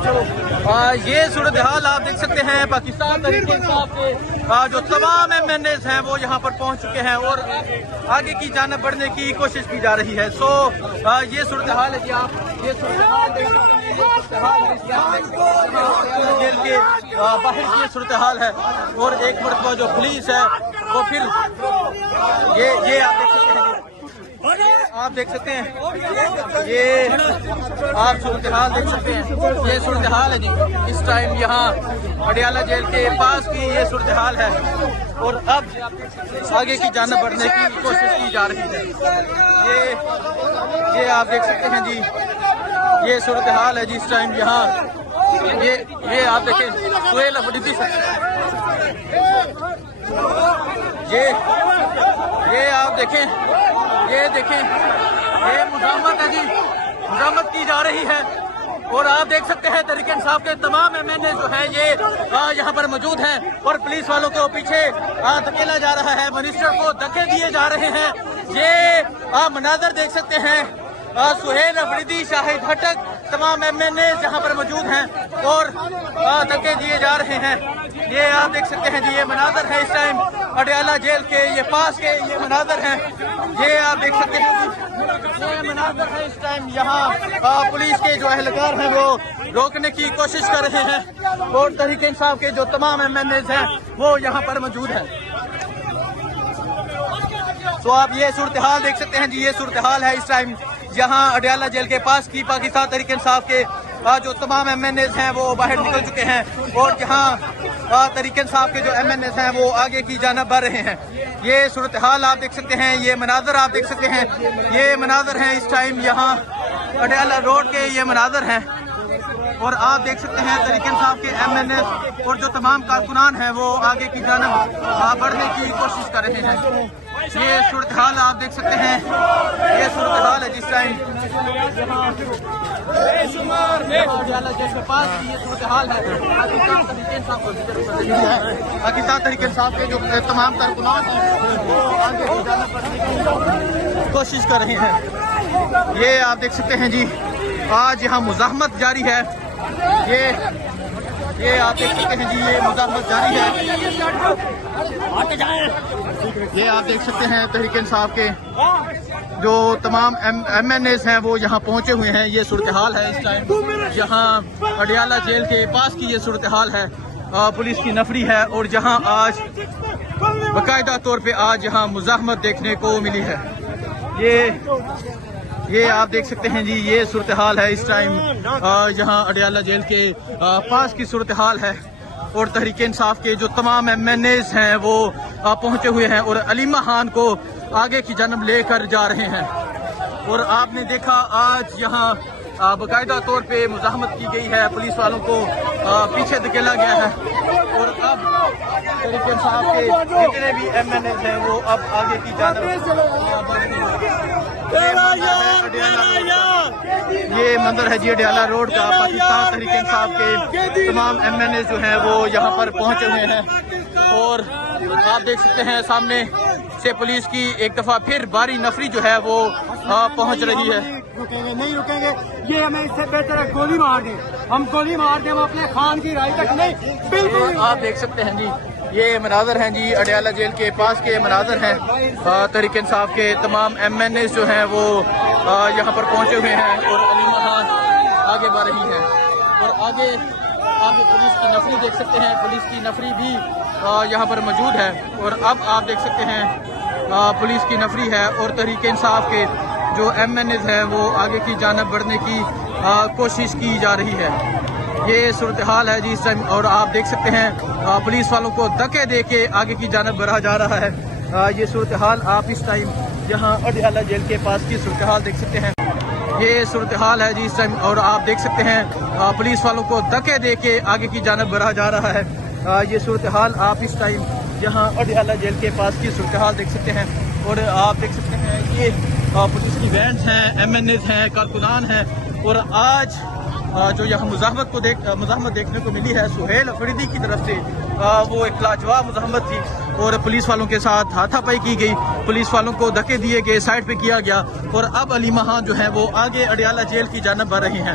یہ صورتحال آپ دیکھ سکتے ہیں پاکستان تحریک انصاف کے جو تمام MNAs ہیں وہ یہاں پر پہنچ چکے ہیں اور آگے کی جانب بڑھنے کی کوشش کی جا رہی ہے. یہ صورتحال ہے جی. آپ یہ صورتحال دیکھ سکتے ہیں. جیل کے باہر کی صورتحال ہے اور ایک مرتبہ جو پولیس ہے وہ پھر یہ آپ دیکھ سکتے ہیں یہ آپ صورتحال دیکھ سکتے ہیں. یہ صورتحال ہے جی اس ٹائم یہاں اڈیالہ جیل کے پاس کی یہ صورتحال ہے اور اب آگے کی جانب بڑھنے کی کوشش کی جا رہی ہے. یہ آپ دیکھ سکتے ہیں جی یہ صورتحال ہے جی اس ٹائم یہاں. یہ آپ دیکھیں سہیل افریدی سے یہ آپ دیکھیں یہ مزاحمت ہے جی. مزاحمت کی جا رہی ہے اور آپ دیکھ سکتے ہیں تحریک انصاف کے تمام MNA جو ہیں یہ یہاں پر موجود ہیں اور پولیس والوں کو پیچھے دھکیلا جا رہا ہے. منسٹر کو دھکے دیے جا رہے ہیں. یہ آپ مناظر دیکھ سکتے ہیں. سہیل افریدی شاہد ہٹک تمام MNAs یہاں پر موجود ہیں اور دھکے دیے جا رہے ہیں. یہ آپ دیکھ سکتے ہیں جی یہ مناظر ہے اس ٹائم اڈیالہ جیل کے یہ پاس کے یہ مناظر ہیں. یہ آپ دیکھ سکتے ہیں یہ مناظر ہے اس ٹائم یہاں پولیس کے جو اہلکار ہیں وہ روکنے کی کوشش کر رہے ہیں اور تحریک انصاف کے جو تمام MNAs ہیں وہ یہاں پر موجود ہیں. تو آپ یہ صورتحال دیکھ سکتے ہیں جی. یہ صورتحال ہے اس ٹائم یہاں اڈیالہ جیل کے پاس کی پاکستان تحریک انصاف کے جو تمام MNAs ہیں وہ باہر نکل چکے ہیں اور جہاں تحریک انصاف کے جو MNAs ہیں وہ آگے کی جانب بڑھ رہے ہیں. یہ صورتحال آپ دیکھ سکتے ہیں. یہ مناظر آپ دیکھ سکتے ہیں. یہ مناظر ہیں اس ٹائم یہاں اڈیالہ روڈ کے یہ مناظر ہیں اور آپ دیکھ سکتے ہیں تحریک انصاف کے MNAs اور جو تمام کارکنان ہیں وہ آگے کی جانب بڑھنے کی کوشش کر رہے ہیں. یہ صورتحال آپ دیکھ سکتے ہیں. یہ صورتحال ہے جس ٹائم اڈیالہ جیل کے پاس کی یہ صورتحال ہے. پاکستان تحریک انصاف کے جو تمام کارکنان ہیں وہ آگے کی جانب بڑھنے کی کوشش کر رہے ہیں. یہ آپ دیکھ سکتے ہیں جی آج یہاں مزاحمت جاری ہے. یہ آپ دیکھ سکتے ہیں جی یہ مزاحمت جاری ہے. یہ آپ دیکھ سکتے ہیں تحریک انصاف کے جو تمام MNAs ہیں وہ یہاں پہنچے ہوئے ہیں. یہ صورتحال ہے اس ٹائم یہاں اڈیالہ جیل کے پاس کی یہ صورتحال ہے. پولیس کی نفری ہے اور جہاں آج باقاعدہ طور پہ آج یہاں مزاحمت دیکھنے کو ملی ہے. یہ آپ دیکھ سکتے ہیں جی یہ صورتحال ہے اس ٹائم یہاں اڈیالہ جیل کے پاس کی صورتحال ہے اور تحریک انصاف کے جو تمام MNAs ہیں وہ پہنچے ہوئے ہیں اور علیمہ خان کو آگے کی جانب لے کر جا رہے ہیں. اور آپ نے دیکھا آج یہاں باقاعدہ طور پہ مزاحمت کی گئی ہے. پولیس والوں کو پیچھے دھکیلا گیا ہے اور اب تحریک انصاف کے جتنے بھی MNAs ہیں وہ اب آگے کی جانب. یہ منظر ہے جی اڈیالہ روڈ کا. پاکستان تحریک انصاف کے تمام MNAs جو ہیں وہ یہاں پر پہنچے ہوئے ہیں اور آپ دیکھ سکتے ہیں سامنے سے پولیس کی ایک دفعہ پھر باری نفری جو ہے وہ پہنچ رہی ہے. نہیں رکیں گے. یہ ہمیں اس سے بہتر ہے گولی مار دیں. ہم گولی مار دیں. ہم اپنے خان کی رائے تک نہیں. بالکل آپ دیکھ سکتے ہیں جی یہ مناظر ہیں جی اڈیالہ جیل کے پاس کے مناظر ہیں. تحریک انصاف کے تمام MNAs جو ہیں وہ یہاں پر پہنچے ہوئے ہیں اور علیمہ خان آگے بڑھ رہی ہیں اور آگے پولیس کی نفری دیکھ سکتے ہیں. پولیس کی نفری بھی یہاں پر موجود ہے اور اب آپ دیکھ سکتے ہیں پولیس کی نفری ہے اور تحریک انصاف کے جو MNAs ہیں وہ آگے کی جانب بڑھنے کی کوشش کی جا رہی ہے. یہ صورتحال ہے جی اس ٹائم اور آپ دیکھ سکتے ہیں پولیس والوں کو دھکے دے کے آگے کی جانب بڑھا جا رہا ہے. یہ صورتحال آپ اس ٹائم یہاں اڈیالہ جیل کے پاس کی صورتحال دیکھ سکتے ہیں. یہ صورتحال ہے جی اس ٹائم اور آپ دیکھ سکتے ہیں پولیس والوں کو دھکے دے کے آگے کی جانب بڑھا جا رہا ہے. یہ صورتحال آپ اس ٹائم یہاں اڈیالہ جیل کے پاس کی صورتحال دیکھ سکتے ہیں اور آپ دیکھ سکتے ہیں یہ پولیس کی وینس ہیں MNAs ہیں کارکنان ہیں اور آج جو یہاں مزاحمت دیکھنے کو ملی ہے سہیل افریدی کی طرف سے وہ ایک لاجواب مزاحمت تھی اور پولیس والوں کے ساتھ ہاتھا پائی کی گئی. پولیس والوں کو دھکے دیے گئے سائڈ پہ کیا گیا اور اب علیمہ خان جو ہیں وہ آگے اڈیالہ جیل کی جانب بڑھ رہے ہیں.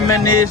MNAs,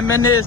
MNAs,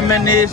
MNAs,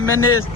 MNAs,